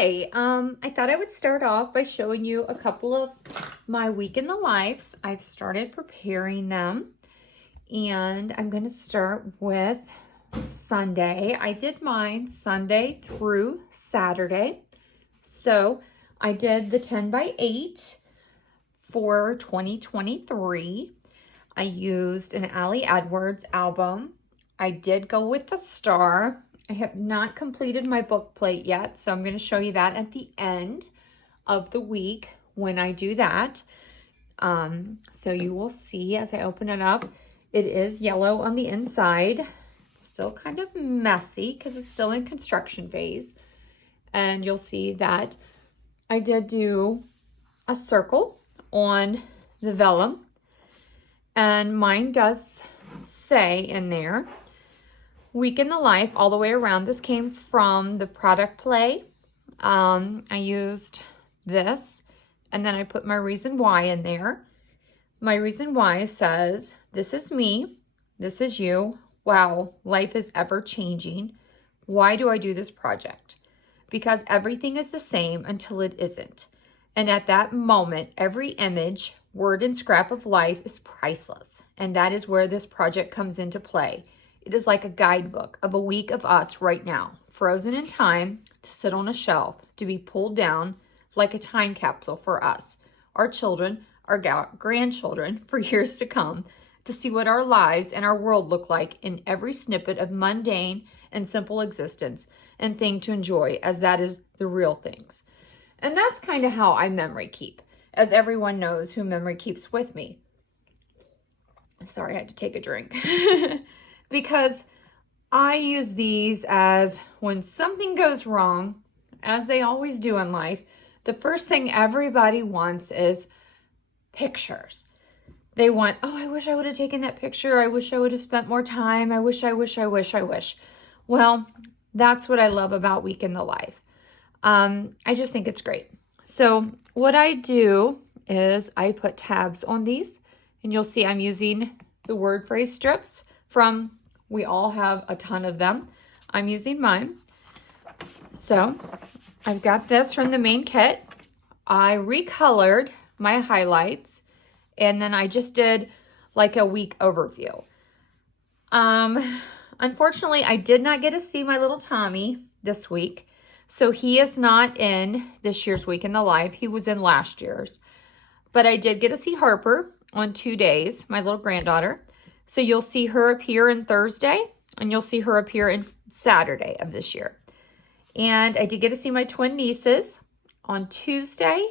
Hi, I thought I would start off by showing you a couple of my week in the lives. I've started preparing them, and I'm going to start with Sunday. I did mine Sunday through Saturday. So I did the 10 by 8 for 2023. I used an Ali Edwards album. I did go with the star. I have not completed my book plate yet, so I'm going to show you that at the end of the week when I do that. So you will see as I open it up, it is yellow on the inside. It's still kind of messy because it's still in construction phase. And you'll see that I did do a circle on the vellum. And mine does say in there, Week in the Life all the way around. This came from the product play. I used this, and then I put my reason why in there. My reason why says, this is me, this is you. Wow, life is ever changing. Why do I do this project? Because everything is the same until it isn't. And at that moment, every image, word, and scrap of life is priceless. And that is where this project comes into play. It is like a guidebook of a week of us right now, frozen in time to sit on a shelf, to be pulled down like a time capsule for us, our children, our grandchildren for years to come, to see what our lives and our world look like in every snippet of mundane and simple existence and thing to enjoy, as that is the real things. And that's kind of how I memory keep, as everyone knows who memory keeps with me. Sorry, I had to take a drink. Because I use these as when something goes wrong, as they always do in life, the first thing everybody wants is pictures. They want, oh, I wish I would have taken that picture. I wish I would have spent more time. I wish. Well, that's what I love about Week in the Life. I just think it's great. So what I do is I put tabs on these, and you'll see I'm using the word phrase strips from, we all have a ton of them. I'm using mine. So I've got this from the main kit. I recolored my highlights, and then I just did like a week overview. Unfortunately, I did not get to see my little Tommy this week. So he is not in this year's Week in the Life. He was in last year's. But I did get to see Harper on 2 days, my little granddaughter. So you'll see her appear in Thursday, and you'll see her appear in Saturday of this year. And I did get to see my twin nieces on Tuesday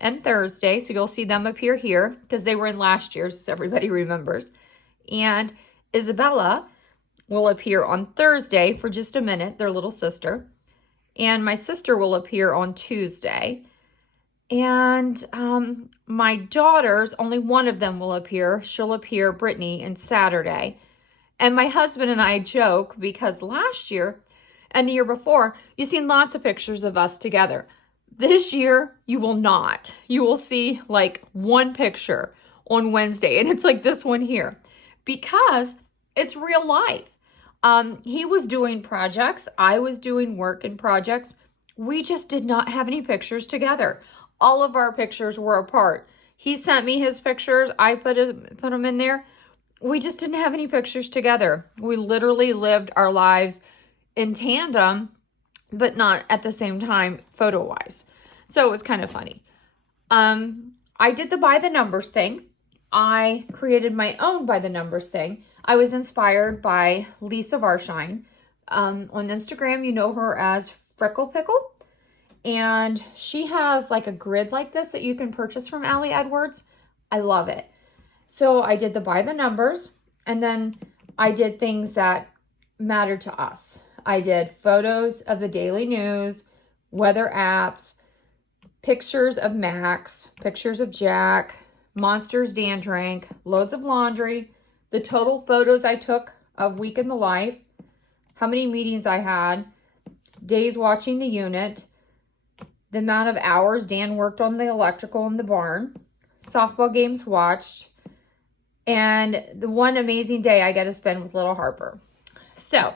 and Thursday. So you'll see them appear here because they were in last year's, as everybody remembers. And Isabella will appear on Thursday for just a minute, their little sister. And my sister will appear on Tuesday. And my daughters, only one of them will appear. She'll appear, Brittany, on Saturday. And my husband and I joke because last year and the year before, you've seen lots of pictures of us together. This year, you will not. You will see like one picture on Wednesday, and it's like this one here because it's real life. He was doing projects. I was doing work and projects. We just did not have any pictures together. All of our pictures were apart. He sent me his pictures. I put them in there. We just didn't have any pictures together. We literally lived our lives in tandem, but not at the same time photo-wise. So it was kind of funny. I did the by the numbers thing. I created my own by the numbers thing. I was inspired by Lisa Varshine. On Instagram, you know her as Freckle Pickle. And she has like a grid like this that you can purchase from Ali Edwards. I love it. So I did the by the numbers, and then I did things that mattered to us. I did photos of the daily news, weather apps, pictures of Max, pictures of Jack, monsters Dan drank, loads of laundry, the total photos I took of Week in the Life, how many meetings I had, days watching the unit, the amount of hours Dan worked on the electrical in the barn, softball games watched, and the one amazing day I got to spend with little Harper. So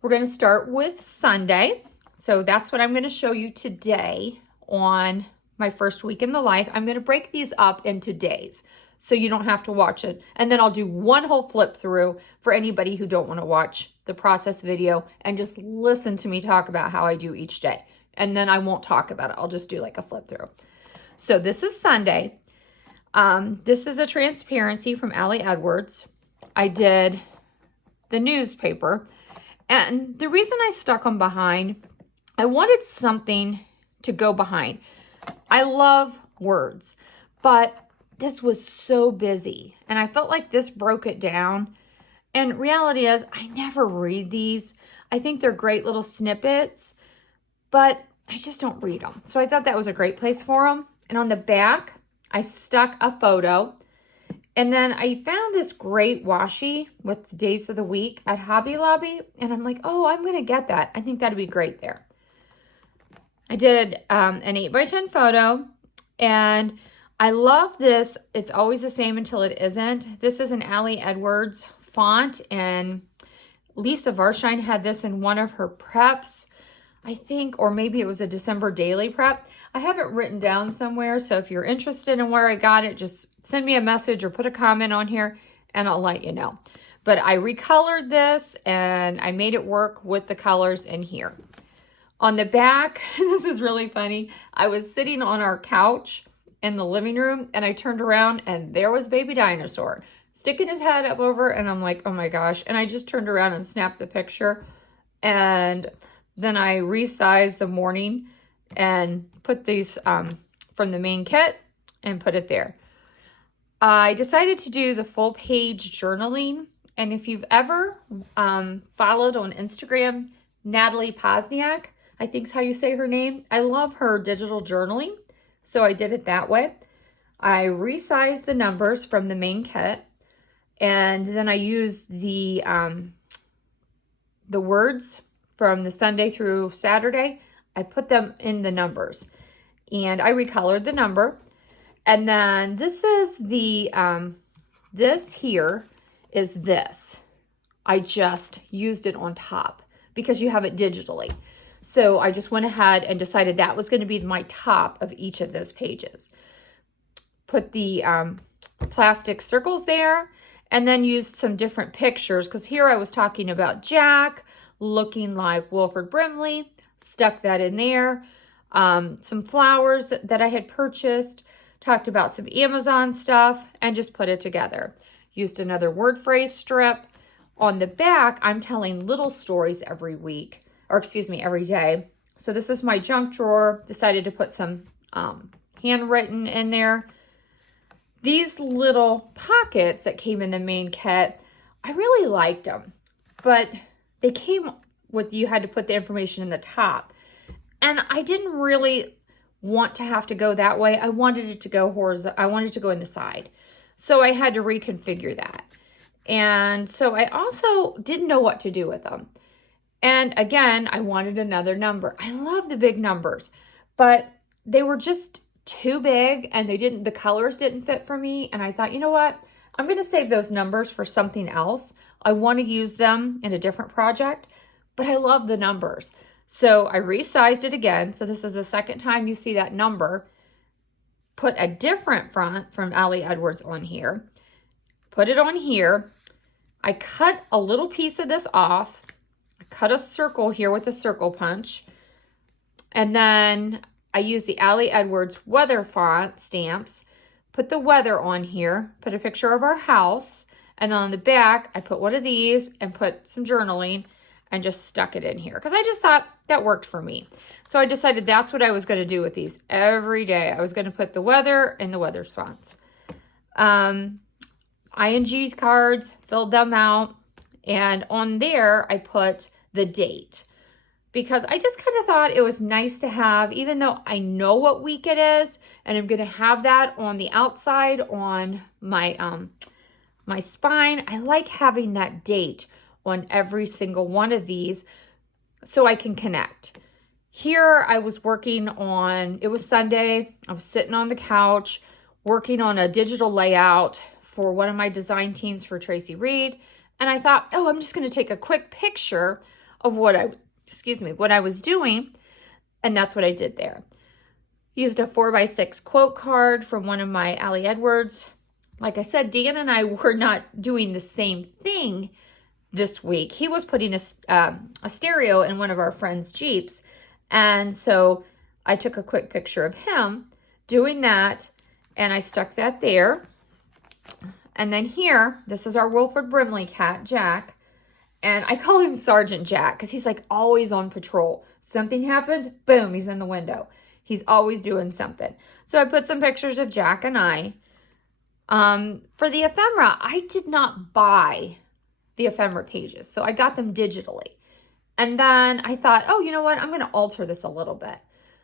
we're going to start with Sunday. So that's what I'm going to show you today on my first week in the life. I'm going to break these up into days so you don't have to watch it. And then I'll do one whole flip through for anybody who don't want to watch the process video and just listen to me talk about how I do each day. And then I won't talk about it. I'll just do like a flip through. So this is Sunday. This is a transparency from Ali Edwards. I did the newspaper. And the reason I stuck them behind, I wanted something to go behind. I love words, but this was so busy. And I felt like this broke it down. And reality is, I never read these. I think they're great little snippets, but I just don't read them. So I thought that was a great place for them. And on the back, I stuck a photo. And then I found this great washi with the days of the week at Hobby Lobby. And I'm like, oh, I'm going to get that. I think that'd be great there. I did an 8x10 photo. And I love this. It's always the same until it isn't. This is an Ali Edwards font. And Lisa Varshine had this in one of her preps, I think. Or maybe it was a December daily prep. I have it written down somewhere, so if you're interested in where I got it, just send me a message or put a comment on here and I'll let you know. But I recolored this and I made it work with the colors in here. On the back, this is really funny. I was sitting on our couch in the living room and I turned around and there was Baby Dinosaur sticking his head up over, and I'm like, oh my gosh. And I just turned around and snapped the picture. And then I resized the morning and put these from the main kit and put it there. I decided to do the full page journaling. And if you've ever followed on Instagram, Natalie Pozniak, I think is how you say her name. I love her digital journaling. So I did it that way. I resized the numbers from the main kit. And then I used the words from the Sunday through Saturday. I put them in the numbers and I recolored the number. And then this is the, this here is this. I just used it on top because you have it digitally. So I just went ahead and decided that was going to be my top of each of those pages. Put the plastic circles there and then used some different pictures because here I was talking about Jack looking like Wilford Brimley. Stuck that in there. Some flowers that I had purchased. Talked about some Amazon stuff and just put it together. Used another word phrase strip. On the back, I'm telling little stories every week. Or excuse me, every day. So this is my junk drawer. Decided to put some handwritten in there. These little pockets that came in the main kit, I really liked them. But they came with, you had to put the information in the top. And I didn't really want to have to go that way. I wanted it to go horizontal. I wanted to go in the side. So I had to reconfigure that. And so I also didn't know what to do with them. And again, I wanted another number. I love the big numbers, but they were just too big and the colors didn't fit for me. And I thought, you know what? I'm going to save those numbers for something else. I want to use them in a different project. But I love the numbers. So I resized it again. So this is the second time you see that number. Put a different font from Ali Edwards on here. Put it on here. I cut a little piece of this off. I cut a circle here with a circle punch. And then I used the Ali Edwards weather font stamps. Put the weather on here. Put a picture of our house. And then on the back, I put one of these and put some journaling. And just stuck it in here because I just thought that worked for me. So I decided that's what I was going to do with these every day. I was going to put the weather in the weather fonts. ING cards, filled them out. And on there, I put the date because I just kind of thought it was nice to have, even though I know what week it is, and I'm going to have that on the outside on my, my spine. I like having that date on every single one of these so I can connect. Here I was working on, it was Sunday, I was sitting on the couch working on a digital layout for one of my design teams for Tracy Reed. And I thought, oh, I'm just going to take a quick picture of what I was what I was doing. And that's what I did there. Used a 4x6 quote card from one of my Allie Edwards. Like I said, Dan and I were not doing the same thing this week. He was putting a stereo in one of our friends' Jeeps. And so I took a quick picture of him doing that, and I stuck that there. And then here, this is our Wilford Brimley cat, Jack. And I call him Sergeant Jack because he's like always on patrol. Something happens, boom, he's in the window. He's always doing something. So I put some pictures of Jack and I. For the ephemera, I did not buy the ephemera pages. So I got them digitally. And then I thought, oh, you know what? I'm going to alter this a little bit.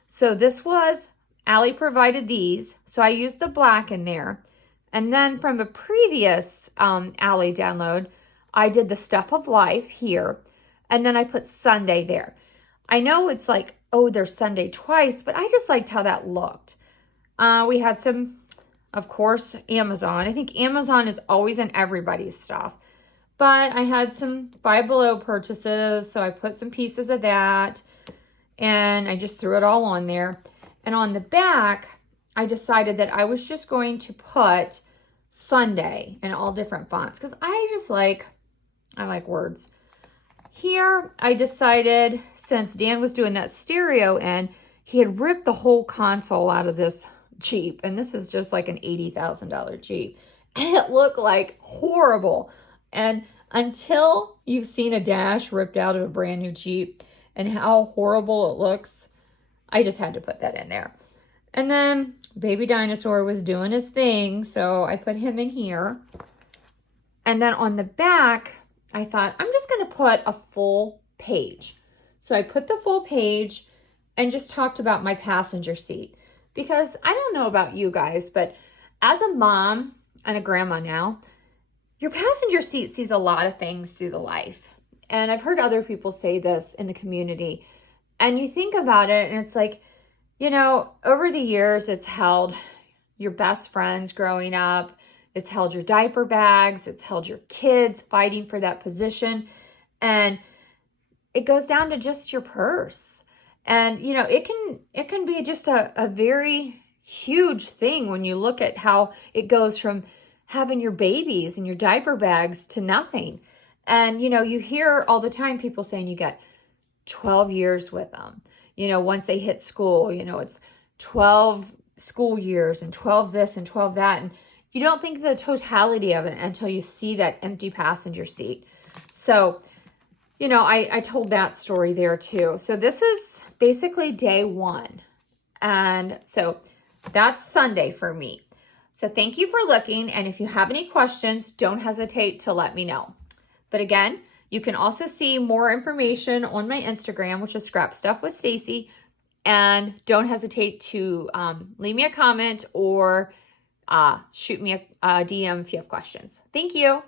So this was, Allie provided these. So I used the black in there. And then from a previous Allie download, I did the Stuff of Life here. And then I put Sunday there. I know it's like, oh, there's Sunday twice, but I just liked how that looked. We had some, of course, Amazon. I think Amazon is always in everybody's stuff. But I had some Five Below purchases, so I put some pieces of that. And I just threw it all on there. And on the back, I decided that I was just going to put Sunday in all different fonts. Because I like words. Here, I decided, since Dan was doing that stereo in, he had ripped the whole console out of this Jeep. And this is just like an $80,000 Jeep. And it looked like horrible. And until you've seen a dash ripped out of a brand new Jeep and how horrible it looks, I just had to put that in there. And then Baby Dinosaur was doing his thing, so I put him in here. And then on the back, I thought, I'm just going to put a full page. So I put the full page and just talked about my passenger seat. Because I don't know about you guys, but as a mom and a grandma now, your passenger seat sees a lot of things through the life. And I've heard other people say this in the community. And you think about it, and it's like, you know, over the years, it's held your best friends growing up. It's held your diaper bags. It's held your kids fighting for that position. And it goes down to just your purse. And, you know, it can be just a very huge thing when you look at how it goes from having your babies and your diaper bags to nothing. And, you know, you hear all the time people saying you get 12 years with them. You know, once they hit school, you know, it's 12 school years and 12 this and 12 that. And you don't think the totality of it until you see that empty passenger seat. So, you know, I told that story there too. So this is basically day one. And so that's Sunday for me. So thank you for looking. And if you have any questions, don't hesitate to let me know. But again, you can also see more information on my Instagram, which is Scrap Stuff with Stacy. And don't hesitate to leave me a comment or shoot me a DM if you have questions. Thank you.